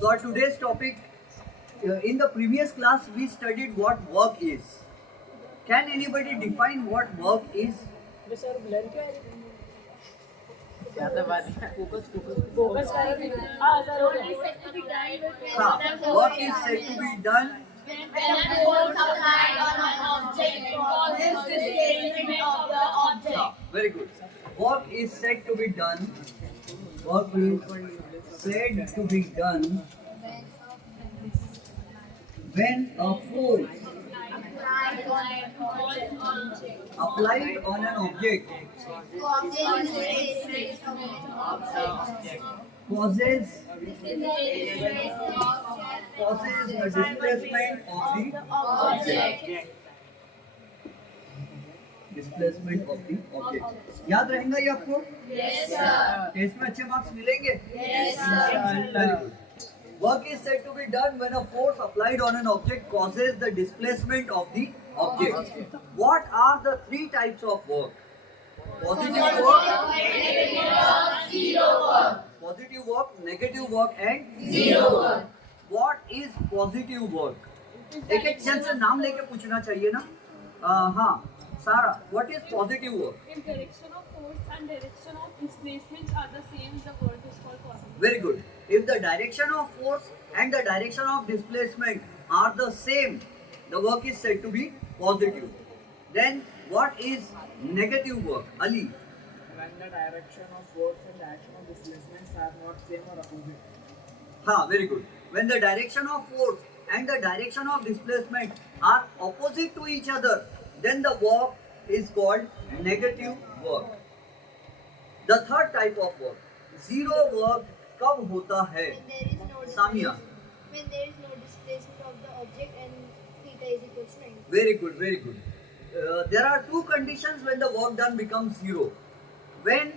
So our today's topic, in the previous class we studied what work is. Can anybody define what work is? Focus हाँ sir हो गया हाँ, work is said to be done when a force applied on an object causes displacement of the object. हाँ, very good. Work is said to be done. Work is said to be done when a force applied on an object causes the displacement of the object. Displacement of the object. याद रहेगा ये आपको? Yes, sir. Test में अच्छे marks मिलेंगे? Yes, sir. Very good. Work is said to be done when a force applied on an object causes the displacement of the object. What are the three types of work? Positive work, positive work, negative work and zero work. What is positive work? एक एक जन से नाम लेके पूछना चाहिए ना? हाँ, सारा. What is positive work? If direction of force and direction of displacement are the same, the word is called positive. Very good. If the direction of force and the direction of displacement are the same, the work is said to be positive. Then what is negative work? Ali. When the direction of force and direction of displacements are not same or opposite. हाँ, very good. When the direction of force and the direction of displacement are opposite to each other, then the work is called negative work. The third type of work, zero work, कब होता है? When there is no Samia. when there is no displacement of the object and theta is equal to 90. Very good, very good. There are two conditions when the work done becomes zero. When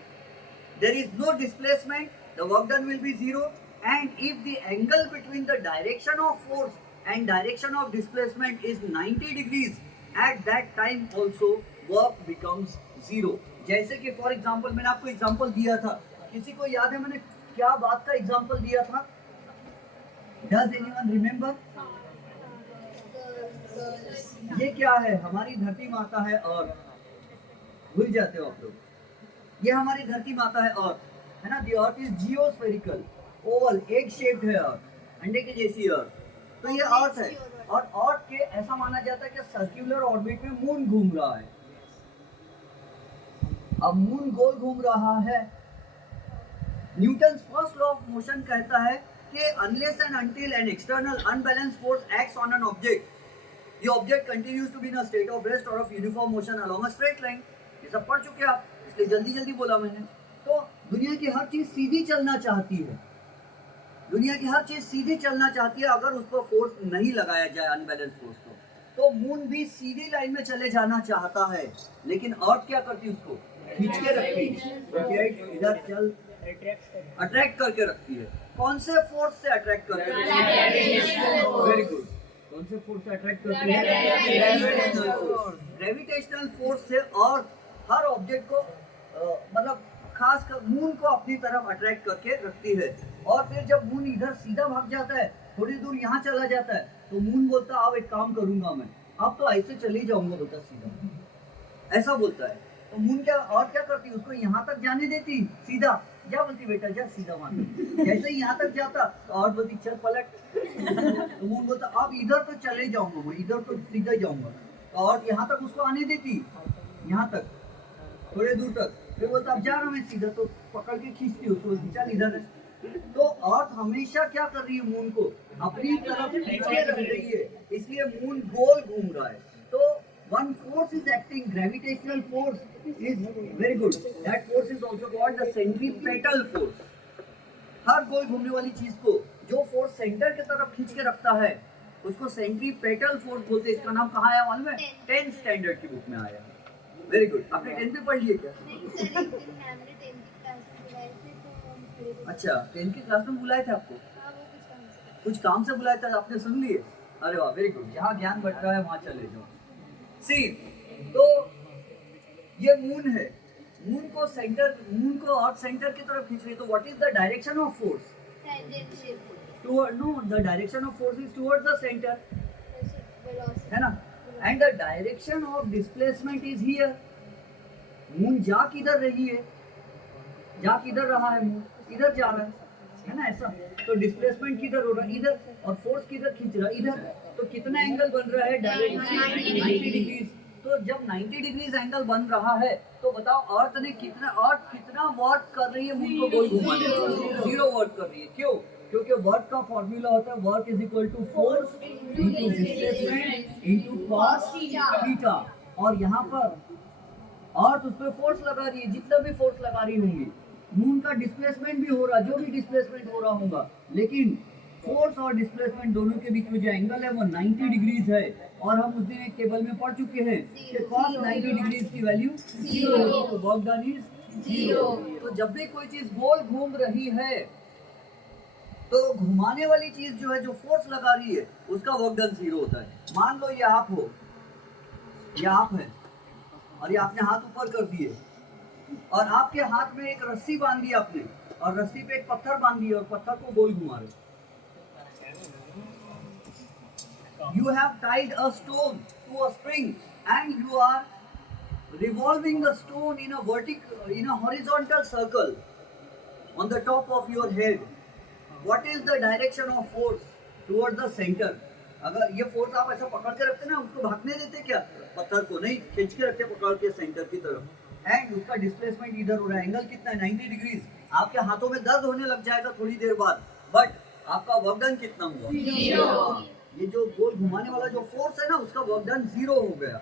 there is no displacement, the work done will be zero, and if the angle between the direction of force and direction of displacement is 90 degrees, at that time also work becomes zero. जैसे कि for example मैंने आपको example दिया था, किसी को याद है मैंने क्या बात का एग्जाम्पल दिया था? Does anyone remember? ये क्या है? हमारी धरती माता है और भूल जाते हो आप लोग. ये हमारी धरती माता है और है ना. The earth is geospherical, oval, egg shaped है और अंडे के जैसी अर्थ. तो ये अर्थ है और अर्थ के ऐसा माना जाता है कि सर्कुलर ऑर्बिट में मून घूम रहा है. अब मून गोल घूम रहा है. Newton first law of motion कहता है कि unless and until an external unbalanced force acts on an object, the object continues to be in a state of rest or of uniform motion along a straight line. ये सब पढ़ चुके आप, इसलिए जल्दी जल्दी बोला मैंने. तो दुनिया की हर चीज सीधी चलना चाहती है. दुनिया की हर चीज सीधी चलना चाहती है अगर उस पर फोर्स नहीं लगाया जाए, अनबैलेंस फोर्स को. तो मून भी सीधी लाइन में चले जाना चाहता है, लेकिन अर्थ क्या करती है? उसको खींच के रखती है. इधर चल, अट्रैक्ट करके रखती है. कौन से फोर्स से अट्रैक्ट करके रखती है? Very good. कौन से फोर्स से अट्रैक्ट करती है? Gravitational force. ग्रेविटेशनल फोर्स से अर्थ हर ऑब्जेक्ट को मतलब खास कर मून को अपनी तरफ अट्रैक्ट करके रखती है. और फिर जब मून इधर सीधा भाग जाता है, थोड़ी दूर यहाँ चला जाता है, तो मून बोलता है अब एक काम करूंगा मैं, अब तो ऐसे चले जाऊंगा बेटा सीधा, ऐसा बोलता है. तो मून क्या और क्या करती है? उसको यहाँ तक जाने देती सीधा. क्या बोलती बेटा जा सीधा वहां. जैसे ही यहाँ तक जाता तो और बोलती चल पलट. तो मून बोलता अब इधर तो चले जाऊंगा मैं, इधर तो सीधा जाऊंगा. और यहाँ तक उसको आने देती, यहाँ तक थोड़े दूर तक. फिर बोलता अब जा रहा मैं सीधा, तो पकड़ के खींचती उसको, चल इधर है. तो अर्थ हमेशा क्या कर रही है? मून को अपनी तरफ खींच के रख रही है, इसलिए मून गोल घूम रहा है. तो one force is acting, gravitational force is very good. That force is also called the centripetal force. हर गोल घूमने वाली चीज को जो फोर्स सेंटर की तरफ खींच के रखता है उसको सेंट्रीपेटल फोर्स बोलते हैं. इसका नाम कहाँ आया मालूम है? 10th स्टैंडर्ड की बुक में आया. Very good. आपने 10th में पढ़ लिया क्या? नहीं सर, एक दिन मैम ने 10th की क्लास में बुलाए थे तो हम खड़े थे. अच्छा, 10th की क्लास में बुलाए थे आपको? हाँ, वो कुछ काम से बुलाया था, आपने सुन लिए? अरे वाह, वेरी गुड. जहाँ ज्ञान बढ़ रहा है वहाँ चले जाओ. सी, तो ये मून है. मून को अर्थ सेंटर की तरफ खींच रही है. तो what is the direction of force? Tangential. toward, no, the direction of force is towards the center, Velocity. है ना, and the direction of displacement is here. Moon जा किधर रही है, जा किधर रहा है मून, इधर जा रहा है ना, ऐसा। तो डिस्प्लेसमेंट किधर हो रहा है, इधर, और फोर्स किधर खींच रहा है, इधर। तो कितना एंगल बन रहा है, डायरेक्ट 90 डिग्रीज। तो जब 90 डिग्रीज एंगल बन रहा है तो बताओ अर्थ कितना वर्क कर रही है मून को गोल घुमाने में? 0 वर्क कर रही है। क्यों? क्योंकि वर्क का फॉर्मूला होता है work is equal to force into displacement into cos theta. और यहाँ पर अर्थ उस पर फोर्स लगा रही है, जितना भी फोर्स लगा रही होंगी, मून का डिस्प्लेसमेंट भी हो रहा, जो भी डिस्प्लेसमेंट हो रहा होगा, लेकिन फोर्स और डिस्प्लेसमेंट दोनों के बीच में जो एंगल है वो 90 डिग्रीज है। और हम उस दिन एक टेबल में पढ़ चुके हैं कि cos 90 डिग्रीज की वैल्यू 0, तो वर्क डन इज 0। तो जब भी कोई चीज गोल घूम रही है तो घुमाने वाली चीज जो है, जो फोर्स लगा रही है, उसका वर्क डन 0 होता है। मान लो ये आप हो, ये आप है, और ये आपने हाथ ऊपर कर दिए, और आपके हाथ में एक रस्सी बांध दी आपने, और रस्सी पे एक पत्थर बांध दिया, और पत्थर को गोल घुमा रहे। You have tied a stone to a spring and you are revolving the stone in a horizontal circle on the top of your head. What is the direction of force towards the center? अगर ये force आप ऐसा पकड़ के रखते ना, उसको भागने देते क्या, पत्थर को नहीं, खींच के रखते पकड़ के सेंटर की तरफ, एंड उसका डिस्प्लेसमेंट इधर हो रहा है। एंगल कितना है, 90 डिग्रीज। आपके हाथों में दर्द होने लग जाएगा थोड़ी देर बाद, बट आपका वर्क डन कितना हुआ, 0। ये जो गोल घुमाने वाला जो फोर्स है ना, उसका वर्क डन 0 हो गया।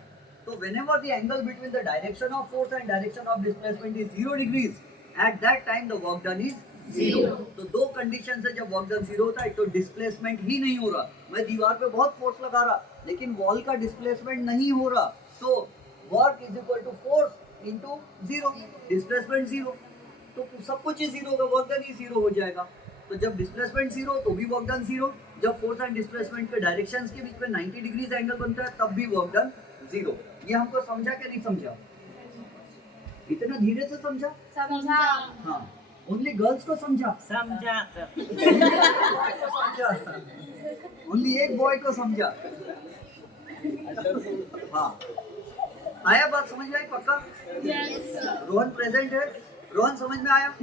तो whenever the angle between the direction of force and direction of displacement is 0 degrees, at that time the work done is 0। तो दो कंडीशन है जब वर्क डन 0 होता है, तो डिस्प्लेसमेंट ही नहीं हो रहा, मैं दीवार पे बहुत फोर्स लगा रहा लेकिन वॉल का डिस्प्लेसमेंट नहीं हो रहा, तो work is equal to force into 0, displacement 0, तो सब कुछ ही 0 होगा, वर्क डन ही 0 हो जाएगा। तो जब डिस्प्लेसमेंट 0 तो भी वर्क डन 0, जब फोर्स एंड डिस्प्लेसमेंट के डायरेक्शंस के बीच में 90 डिग्रीज एंगल बनता है तब भी वर्क डन 0। ये हमको समझा क्या नहीं समझा? इतना धीरे से समझा? समझा। हाँ, ओनली गर्ल्स को समझा? समझा। ओनली एक बॉय को समझा? हाँ, आया बात समझ में आई पक्का? रोहन प्रेजेंट है, रोहन समझ में आया?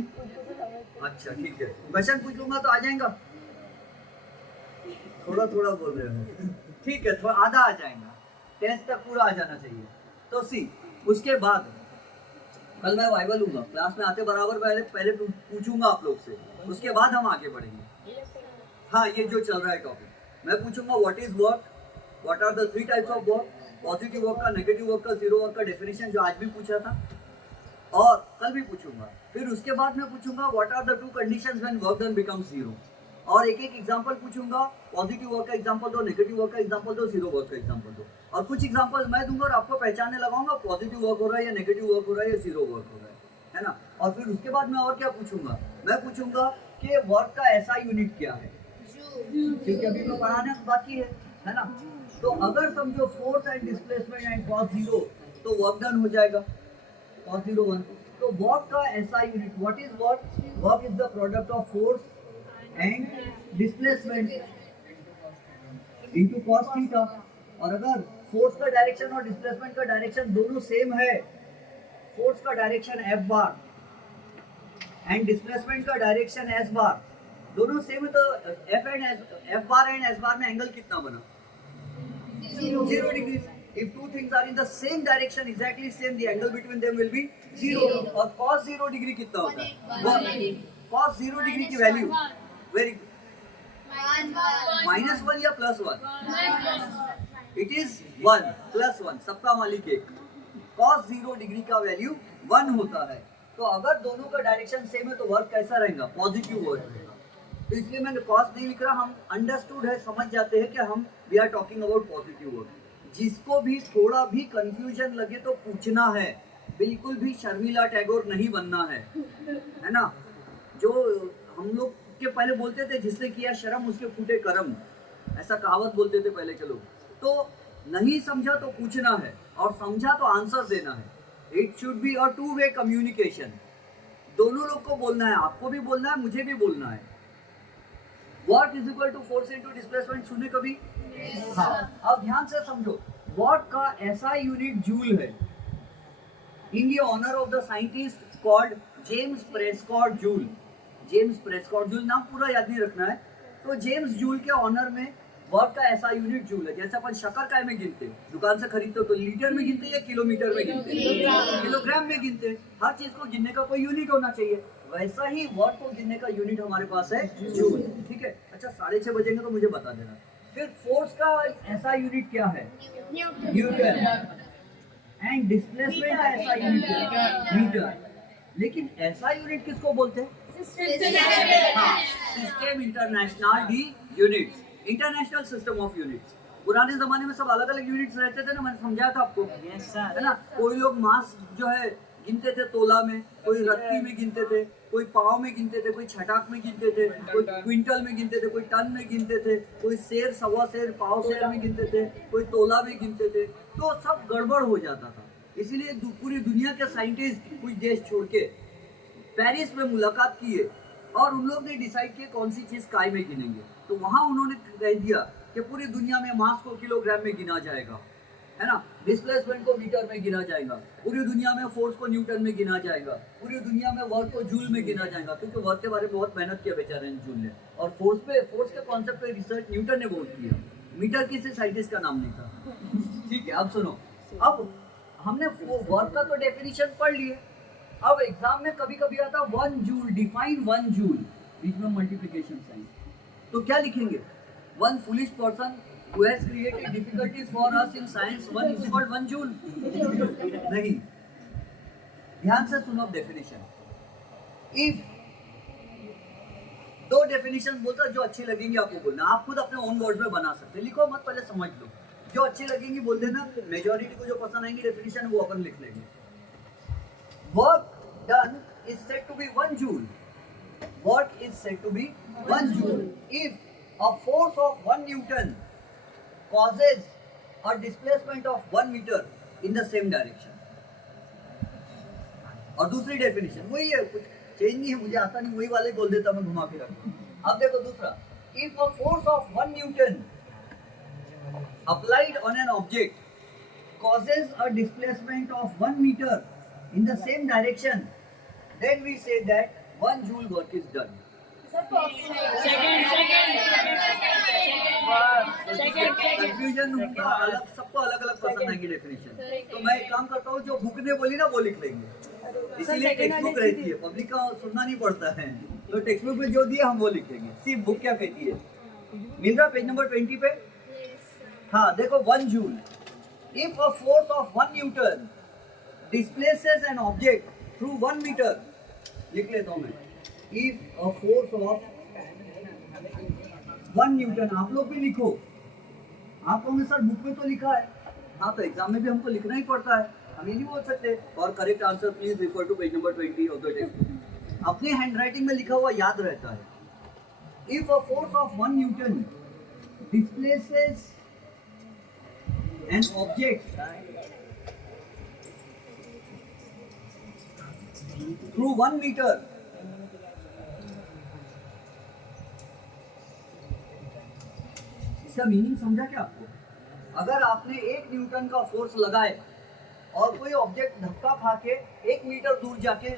अच्छा ठीक है, क्वेश्चन पूछ लूंगा तो आ जाएगा? थोड़ा थोड़ा बोल रहे हो, ठीक है, थोड़ा आधा आ जाएगा, टेस्ट तक पूरा आ जाना चाहिए। तो सी, उसके बाद कल मैं वाइवा लूंगा, क्लास में आते बराबर पहले पूछूंगा आप लोग से, उसके बाद हम आगे बढ़ेंगे। हाँ, ये जो चल रहा है टॉपिक, मैं पूछूंगा what is work, what are the 3 types of work, positive work का, नेगेटिव वर्क का, 0 वर्क का डेफिनेशन जो आज भी पूछा था और कल भी पूछूंगा। फिर उसके बाद मैं पूछूंगा what are the 2 conditions when work done becomes 0, और एक एक एग्जांपल पूछूंगा, पॉजिटिव वर्क का एग्जांपल दो, नेगेटिव वर्क का एग्जांपल दो, 0 वर्क का एग्जांपल दो, और कुछ एग्जांपल मैं दूंगा और आपको पहचानने लगाऊंगा पॉजिटिव वर्क हो रहा है या नेगेटिव वर्क हो रहा है या 0 वर्क हो रहा है ना। और फिर उसके बाद मैं और क्या पूछूंगा, मैं पूछूंगा कि वर्क का ऐसा यूनिट क्या है, क्योंकि अभी तो पढ़ाने बाकी है ना। तो अगर समझो force and displacement and cos 0, तो वर्क डन हो जाएगा cos 0 1। तो वर्क का ऐसा unit, what is work, work is the product of force and displacement into cos theta. और अगर फोर्स का डायरेक्शन और डिस्प्लेसमेंट का डायरेक्शन दोनों सेम है, फोर्स का direction f bar and displacement का डायरेक्शन s बार दोनों सेम है, तो f बार एंड s बार में एंगल कितना बना, 0 degree. If two things are in the same direction, exactly same, the angle between them will be 0। और cos 0 degree कितना होता है, cos 0 डिग्री की वैल्यू वेरी -1 या +1, इट इज 1 +1, सबका मालिक एक। cos 0 डिग्री का वैल्यू 1 होता है। तो अगर दोनों का डायरेक्शन सेम है तो वर्क कैसा रहेगा, पॉजिटिव वर्क रहेगा। तो इसलिए मैंने cos नहीं लिख रहा, हम अंडरस्टूड है, समझ जाते हैं कि हम we are talking about positive work. जिसको भी थोड़ा भी कंफ्यूजन लगे तो पूछना है, बिल्कुल भी शर्मिला टैगोर नहीं बनना है ना। जो हम लोग के पहले बोलते थे, जिसने किया शर्म उसके फूटे कर्म, ऐसा कहावत बोलते थे पहले के लोग। तो नहीं समझा तो पूछना है, और समझा तो आंसर देना है। It should be a two way communication, दोनों लोग को बोलना है, आपको भी बोलना है, मुझे भी बोलना है। Work is equal to force into displacement, सुने कभी? हाँ, अब ध्यान से समझो, वर्क का ऐसा यूनिट जूल है। In the honour of the scientist called James Prescott Joule. James Prescott Joule, नाम पूरा याद नहीं रखना है। तो जेम्स जूल के ऑनर में वर्क का ऐसा यूनिट जूल है। जैसे अपन शक्कर काय में गिनते, दुकान से खरीदते तो लीटर में गिनते या किलोमीटर में गिनते, किलोग्राम में गिनते। हर चीज को गिनने का कोई यूनिट होना चाहिए। वैसा ही वर्क को गिनने का यूनिट हमारे पास है जूल, ठीक है। अच्छा, 6:30 बजेंगे तो मुझे बता देना। फिर फोर्स का ऐसा यूनिट क्या है? न्यूटन। एंड डिस्प्लेसमेंट का ऐसा यूनिट है मीटर। लेकिन ऐसा यूनिट किसको बोलते हैं? System international D units, international system of units. पुराने जमाने में सब अलग अलग यूनिट्स रहते थे ना, मैंने समझाया था आपको, है ना। कोई लोग मास जो है गिनते थे तोला में, कोई रत्ती में गिनते थे, कोई पाव में गिनते थे, कोई छटाक में गिनते थे, कोई क्विंटल में गिनते थे, कोई टन में गिनते थे, कोई शेर, सवा शेर, पाव शेर में गिनते थे, कोई तोला में गिनते थे। तो सब गड़बड़ हो जाता था। इसीलिए पूरी दुनिया के साइंटिस्ट कुछ देश छोड़ के पेरिस में मुलाकात किए और उन लोग ने डिसाइड किया कौन सी चीज़ काय में गिनेंगे। तो वहाँ उन्होंने कह दिया कि पूरी दुनिया में मास को किलोग्राम में गिना जाएगा, है ना, डिस्प्लेसमेंट को मीटर में गिना जाएगा, पूरी दुनिया में फोर्स को न्यूटन में गिना जाएगा, पूरी दुनिया में वर्क को जूल में गिना जाएगा। क्योंकि वर्क के बारे में बहुत मेहनत किया बेचारे जूल ने, और फोर्स के कॉन्सेप्ट पे रिसर्च न्यूटन ने बहुत किया। मीटर किसी साइंटिस्ट का नाम नहीं था, ठीक है। अब सुनो, अब हमने वर्क का तो डेफिनेशन पढ़ लिए। अब एग्जाम में कभी कभी आता 1 जूल, डिफाइन 1 जूल, बीच में मल्टीप्लिकेशन साइन। तो क्या लिखेंगे? One foolish person who has created difficulties for us in science, 1 is called 1 joule? नहीं। ध्यान से सुनो डेफिनेशन। इफ दो डेफिनेशन बोलता जो अच्छी लगेंगी आपको बोलना, आप खुद अपने ओन वर्ड में बना सकते, लिखो मत, पहले समझ लो। जो अच्छी लगेंगी बोल देना, मेजॉरिटी को जो पसंद आएंगी डेफिनेशन वो अपन लिख लेंगे। Work done is said to be 1 joule. Work is said to be 1 joule if a force of 1 Newton causes a displacement of 1 meter in the same direction। और दूसरी डेफिनेशन वही है, कुछ चेंज नहीं है, मुझे आता नहीं, वही वाले बोल देता मैं घुमा फिरा। अब देखो दूसरा, if a force of 1 Newton applied on an object causes a displacement of 1 meter in the same direction, then we say that 1 joule work is done। Confusion अलग, सबको अलग अलग पसंद आएंगी डेफिनेशन। तो मैं एक काम करता हूँ, जो बुक ने बोली ना वो लिख लेंगे, इसीलिए टेक्स्ट बुक रहती है, पब्लिक का सुनना नहीं पड़ता है। तो टेक्स्ट बुक में जो दिया हम वो लिखेंगे। सी बुक क्या कहती है, मिल रहा पेज नंबर 20 पे? हाँ देखो, 1 joule if a force of 1 newton displaces an object through 1 metre, लिख लेता हूँ मैं, if a force of 1 newton, आप लोग भी लिखो। आप लोगों ने सर बुक में तो लिखा है, हाँ तो एग्जाम में भी हमको लिखना ही पड़ता है, हम ये नहीं बोल सकते। और correct answer please refer to page number 20 of the text. अपने हैंडराइटिंग में लिखा हुआ याद रहता है। If a force of 1 newton displaces an object through 1 metre, इसका मीनिंग समझा क्या आपको? अगर आपने 1 न्यूटन का फोर्स लगाए और कोई ऑब्जेक्ट धक्का खा के 1 मीटर दूर जाके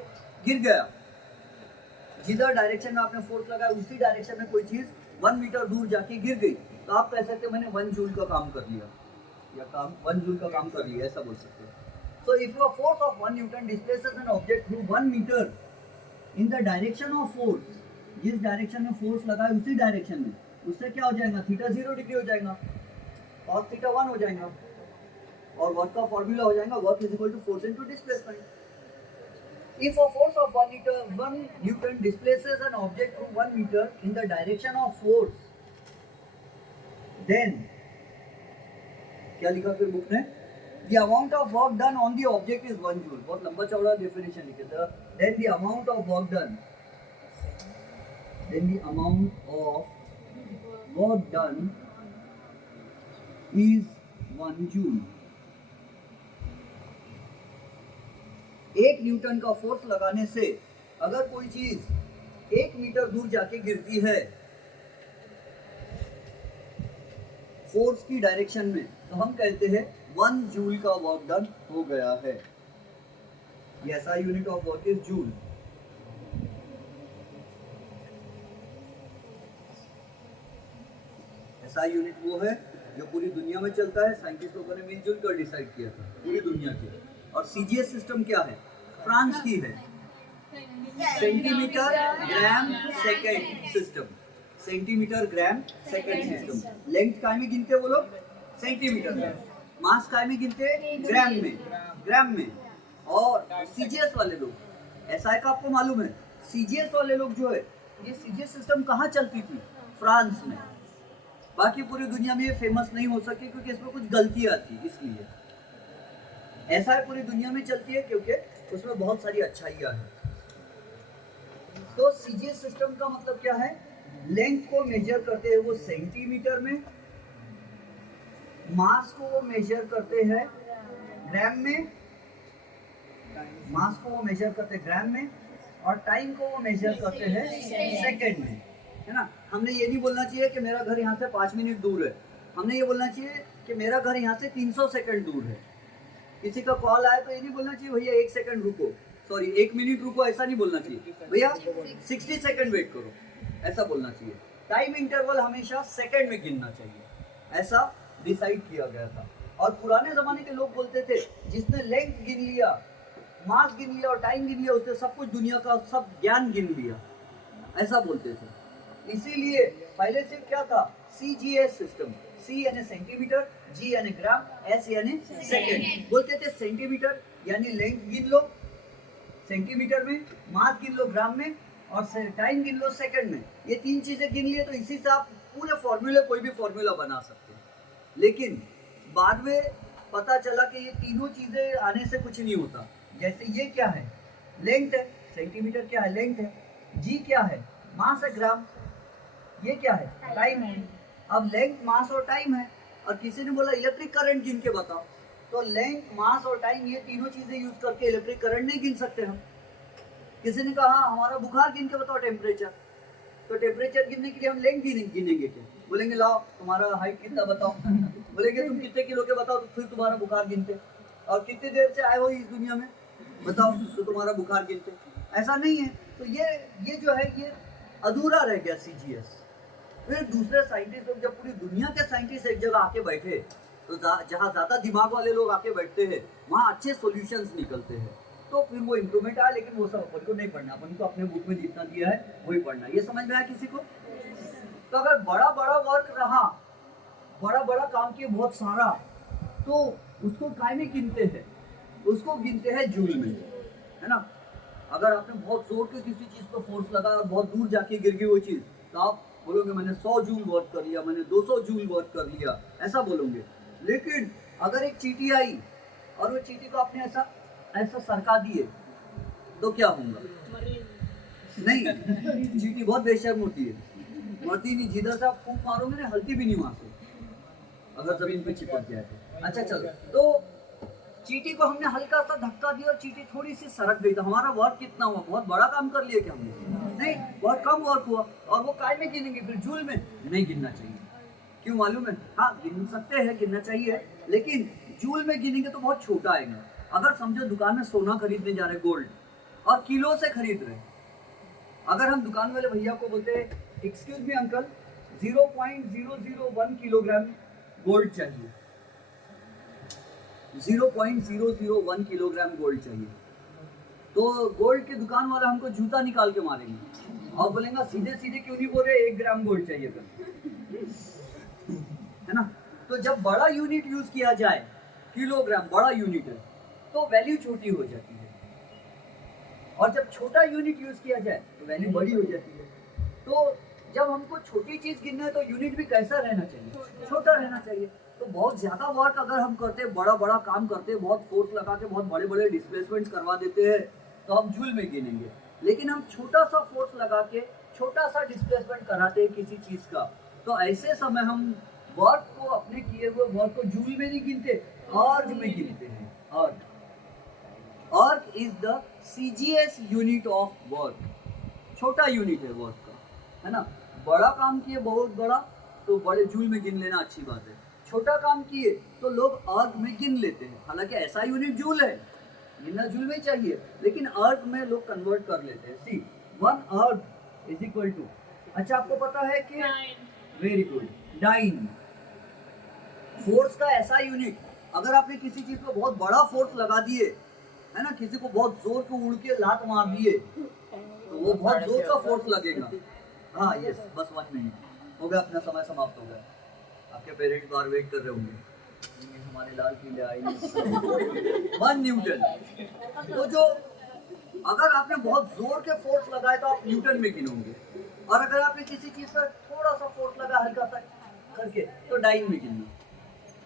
गिर गया, जिधर डायरेक्शन में आपने फोर्स लगाया उसी डायरेक्शन में कोई चीज 1 मीटर दूर जाके गिर गई, तो आप कह सकते मैंने 1 जूल का काम कर लिया, या काम 1 जूल का काम कर लिया, ऐसा बोल सकते हैं। So if a force of 1 Newton displaces an object through 1 meter in the direction of force, जिस डायरेक्शन में फोर्स लगा है उसी डायरेक्शन में, उससे क्या हो जाएगा? थीटा 0 डिग्री हो जाएगा, cos थीटा 1 हो जाएगा, और वर्क का फॉर्मूला हो जाएगा work is equal to force into displacement. If a force of 1 Newton displaces an object through 1 meter in the direction of force, then क्या लिखा फिर बुक ने? The amount of work done on the object is 1 joule। बहुत लंबा चौड़ा definition लिखे थे। Then the amount of work done is 1 joule। 1 Newton का फोर्स लगाने से अगर कोई चीज 1 मीटर दूर जाके गिरती है फोर्स की डायरेक्शन में, तो हम कहते हैं 1 जूल का वर्क डन हो गया है। ये ऐसा unit of work is joule. ऐसा यूनिट वो है जो पूरी दुनिया में चलता है, साइंटिस्ट लोगों ने मिलजुल कर डिसाइड किया था पूरी दुनिया के। और सीजीएस सिस्टम क्या है? फ्रांस की है, centimetre gram second system. Centimetre gram second system. Length काय में गिनते वो लोग? सेंटीमीटर में। मास काय में गिनते? ग्राम में, ग्राम में। और सीजीएस वाले लोग, ऐसा है का आपको मालूम है, सीजीएस वाले लोग जो है, ये सीजीएस सिस्टम कहाँ चलती थी? फ्रांस में। बाकी पूरी दुनिया में ये फेमस नहीं हो सकी क्योंकि इसमें कुछ गलतियाँ थी, इसलिए ऐसा है पूरी दुनिया में चलती है क्योंकि उसमें बहुत सारी अच्छाइयाँ हैं। तो सीजीएस सिस्टम का मतलब क्या है? लेंथ को मेजर करते हैं वो सेंटीमीटर में, मास को वो मेजर करते हैं ग्राम में, मास को वो मेजर करते हैं ग्राम में, और टाइम को वो मेजर करते हैं सेकंड में, है ना। हमने ये नहीं बोलना चाहिए कि मेरा घर यहाँ से 5 मिनट दूर है, हमने ये बोलना चाहिए कि मेरा घर यहाँ से 300 सेकंड दूर है। किसी का कॉल आया तो ये नहीं बोलना चाहिए भैया 1 सेकंड रुको, सॉरी 1 मिनट रुको, ऐसा नहीं बोलना चाहिए, भैया 60 सेकंड वेट करो, ऐसा बोलना चाहिए। टाइम इंटरवल हमेशा सेकंड में गिनना चाहिए, ऐसा डिसाइड किया गया था। और पुराने ज़माने के लोग बोलते थे जिसने लेंथ गिन लिया, मास गिन लिया और टाइम गिन लिया, उसने सब कुछ दुनिया का सब ज्ञान गिन लिया, ऐसा बोलते थे। इसीलिए पहले सिर्फ क्या था? सीजीएस सिस्टम, सी यानी सेंटीमीटर, जी यानी ग्राम, एस यानी सेकंड। बोलते थे सेंटीमीटर यानी लेंथ गिन लो सेंटीमीटर में, मास गिन लो ग्राम में, और टाइम गिन लो सेकंड में। ये 3 चीजें गिन लिए तो इसी से आप पूरे फॉर्मूले, कोई भी फॉर्मूला बना सकते हैं। लेकिन बाद में पता चला कि ये तीनों चीजें आने से कुछ नहीं होता। जैसे ये क्या है? लेंथ है, सेंटीमीटर क्या है? लेंथ है। जी क्या है? मास है, ग्राम। ये क्या है? टाइम है। अब लेंथ, मास और टाइम है, और किसी ने बोला इलेक्ट्रिक करंट गिन के बताओ, तो लेंथ, मास और टाइम ये तीनों चीजें यूज करके इलेक्ट्रिक करंट नहीं गिन सकते हम। किसी ने कहा हमारा बुखार गिन के बताओ टेम्परेचर, तो टेम्परेचर गिनने के लिए हम लेंथ गिनेंगे क्या? बोलेंगे लाओ तुम्हारा हाइट कितना बताओ, बोलेंगे तुम कितने किलो के बताओ, तो फिर तुम्हारा बुखार गिनते। और कितनी देर से आए हो इस दुनिया में बताओ, तो तुम्हारा बुखार गिनते। ऐसा नहीं है। तो ये जो है ये अधूरा रह गया सीजीएस। फिर दूसरे साइंटिस्ट लोग, जब पूरी दुनिया के साइंटिस्ट एक जगह आके बैठे, तो जहाँ ज़्यादा दिमाग वाले लोग आके बैठते हैं वहाँ अच्छे सॉल्यूशंस निकलते हैं। तो फिर वो इम्प्रूवमेंट आया, लेकिन वो सब अपन को नहीं पढ़ना, अपन को अपने बुक में जितना दिया है वही पढ़ना। ये समझ में आया किसी को? तो अगर बड़ा बड़ा वर्क रहा, बड़ा बड़ा काम किए बहुत सारा, तो उसको काय में गिनते हैं? उसको गिनते हैं जूल में, है ना। अगर आपने बहुत जोर के किसी चीज़ पर फोर्स लगाया और बहुत दूर जाके गिर गई वो चीज़, तो आप बोलोगे मैंने 100 जूल वर्क कर लिया, मैंने 200 जूल वर्क कर लिया, ऐसा बोलोगे। लेकिन अगर एक चींटी आई और वो चींटी को आपने ऐसा सरका दिए, तो क्या होगा? नहीं, चींटी बहुत बेशर्म होती है, मरती नहीं। जिधर से आप फूंक मारोगे ना, हल्की भी नहीं वहाँ से, अगर जमीन पे चिपक जाए तो। अच्छा चलो, तो चींटी को हमने हल्का सा धक्का दिया और चींटी थोड़ी सी सरक गई, तो हमारा वर्क कितना हुआ? बहुत बड़ा काम कर लिया क्या हमने? नहीं, बहुत कम वर्क हुआ। और वो काय में गिनेंगे? फिर जूल में नहीं गिनना चाहिए। क्यों मालूम है? हाँ गिन सकते हैं, गिनना चाहिए, लेकिन जूल में गिनेंगे तो बहुत छोटा आएगा। अगर समझो दुकान में सोना खरीदने जा रहे, गोल्ड, और किलो से खरीद रहे, अगर हम दुकान वाले भैया को बोलते हैं excuse me uncle 0.001 kilogram gold चाहिए, 0.001 किलोग्राम गोल्ड चाहिए, तो गोल्ड के दुकान वाला हमको जूता निकाल के मारेंगे और बोलेंगे सीधे सीधे क्यों नहीं बोल रहे 1 ग्राम गोल्ड चाहिए कर, है ना। तो जब बड़ा यूनिट यूज किया जाए, किलोग्राम बड़ा यूनिट है, तो वैल्यू छोटी हो जाती है, और जब छोटा यूनिट यूज किया जाए तो वैल्यू बड़ी हो जाती है। तो जब हमको छोटी चीज गिनना है तो यूनिट भी कैसा रहना चाहिए? छोटा रहना चाहिए। तो बहुत ज्यादा वर्क अगर हम करते हैं, बड़ा बड़ा काम करते हैं, बहुत फोर्स लगा के बहुत बड़े बड़े डिस्प्लेसमेंट करवा देते हैं, तो हम जूल में गिनेंगे। लेकिन हम छोटा सा फोर्स लगा के छोटा सा डिस्प्लेसमेंट कराते हैं किसी चीज का, तो ऐसे समय हम वर्क को, अपने किए हुए वर्क को जूल में नहीं गिनते, अर्ग में गिनते हैं। अर्ग is the CGS unit of work. छोटा यूनिट है वर्क का, है ना। बड़ा काम किए बहुत बड़ा, तो बड़े जूल में गिन लेना अच्छी बात है। छोटा काम किए तो लोग अर्ग में गिन लेते हैं, हालांकि ऐसा यूनिट जूल है, गिनना जूल में चाहिए, लेकिन अर्ग में लोग कन्वर्ट कर लेते हैं। सी 1 अर्ग इज इक्वल टू, अच्छा आपको पता है कि Nine. Very good, dyne. Force का ऐसा यूनिट, अगर आपने किसी चीज पर बहुत बड़ा फोर्स लगा दिए है ना, किसी को बहुत जोर के उड़ के लात मार दिए तो वो बहुत जोर का फोर्स लगेगा। हाँ यस, बस 1 मिनट हो गया, अपना समय समाप्त हो गया। आपके पेरेंट्स बाहर वेट कर रहे होंगे, हमारे लाल किले आए। 1 न्यूटन, तो जो अगर आपने बहुत जोर के फोर्स लगाए तो आप न्यूटन में गिनोगे, और अगर आपने किसी चीज पर थोड़ा सा फोर्स लगा हल्का सा करके तो डाइन में गिनना।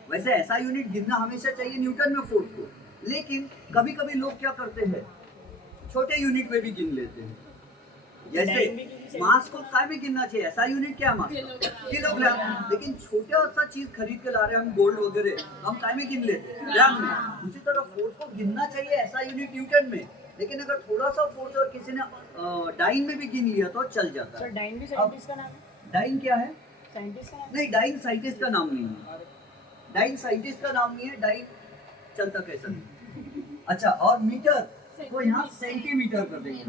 वैसे ऐसा यूनिट गिनना हमेशा चाहिए न्यूटन में फोर्स को, लेकिन कभी कभी लोग क्या करते हैं छोटे यूनिट में भी गिन लेते हैं। जैसे मास को काय में गिनना चाहिए, ऐसा यूनिट क्या मास, किलोग्राम, लेकिन छोटा सा चीज खरीद के ला रहे हैं हम गोल्ड वगैरह, हम काय में गिन लेते हैं, ग्राम में। उसी तरह फोर्स को गिनना चाहिए ऐसा यूनिट न्यूटन में, लेकिन अगर थोड़ा सा फोर्स और किसी ने डाइन में भी गिन लिया तो चल जाता है। सर डाइन भी साइंटिस्ट का नाम है? डाइन क्या है? साइंटिस्ट का नाम नहीं, डाइन साइंटिस्ट का नाम नहीं है, डाइन साइंटिस्ट का नाम नहीं है, डाइन चलता कैसा नहीं। अच्छा, और मीटर को यहाँ सेंटीमीटर कर देंगे।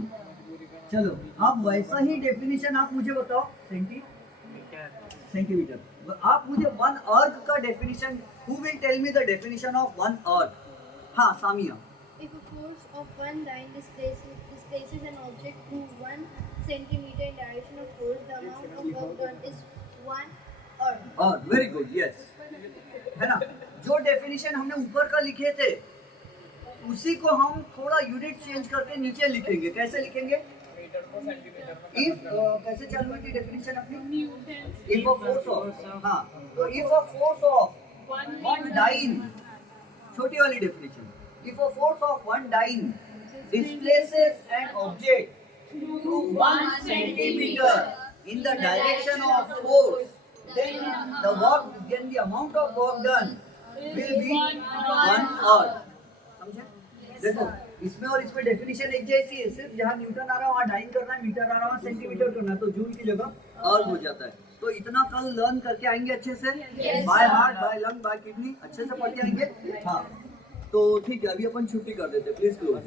चलो आप वैसा ही डेफिनेशन आप मुझे बताओ, सेंटीमीटर। आप मुझे 1 अर्ग का definition, who will tell me the definition of 1 erg? हाँ Samia. If a force of 1 dyne displaces an object to 1 centimeter in direction of force, the amount of work done is 1 erg. Very good, yes, है ना। जो definition हमने ऊपर का लिखे थे उसी को हम थोड़ा यूनिट चेंज करके नीचे लिखेंगे। कैसे लिखेंगे? मीटर को सेंटीमीटर में इफ कैसे चालू हुई थी डेफिनेशन अपनी? Newton's. If a force of, हाँ तो if a force of 1 dyne, छोटी वाली definition, if a force of 1 dyne displaces an object through 1 centimeter in the direction of force, then the amount of work done will be 1 erg. समझे? देखो इसमें और इसमें definition एक जैसी है, सिर्फ जहाँ न्यूटन आ रहा है वहाँ डाइन करना है, मीटर आ रहा है वहाँ सेंटीमीटर करना है, तो जूल की जगह अर्ग हो जाता है। तो इतना कल लर्न करके आएंगे अच्छे से, by heart, by lung, by kidney, अच्छे से पढ़ के आएंगे। हाँ तो ठीक है, अभी अपन छुट्टी कर देते हैं, प्लीज क्लोज।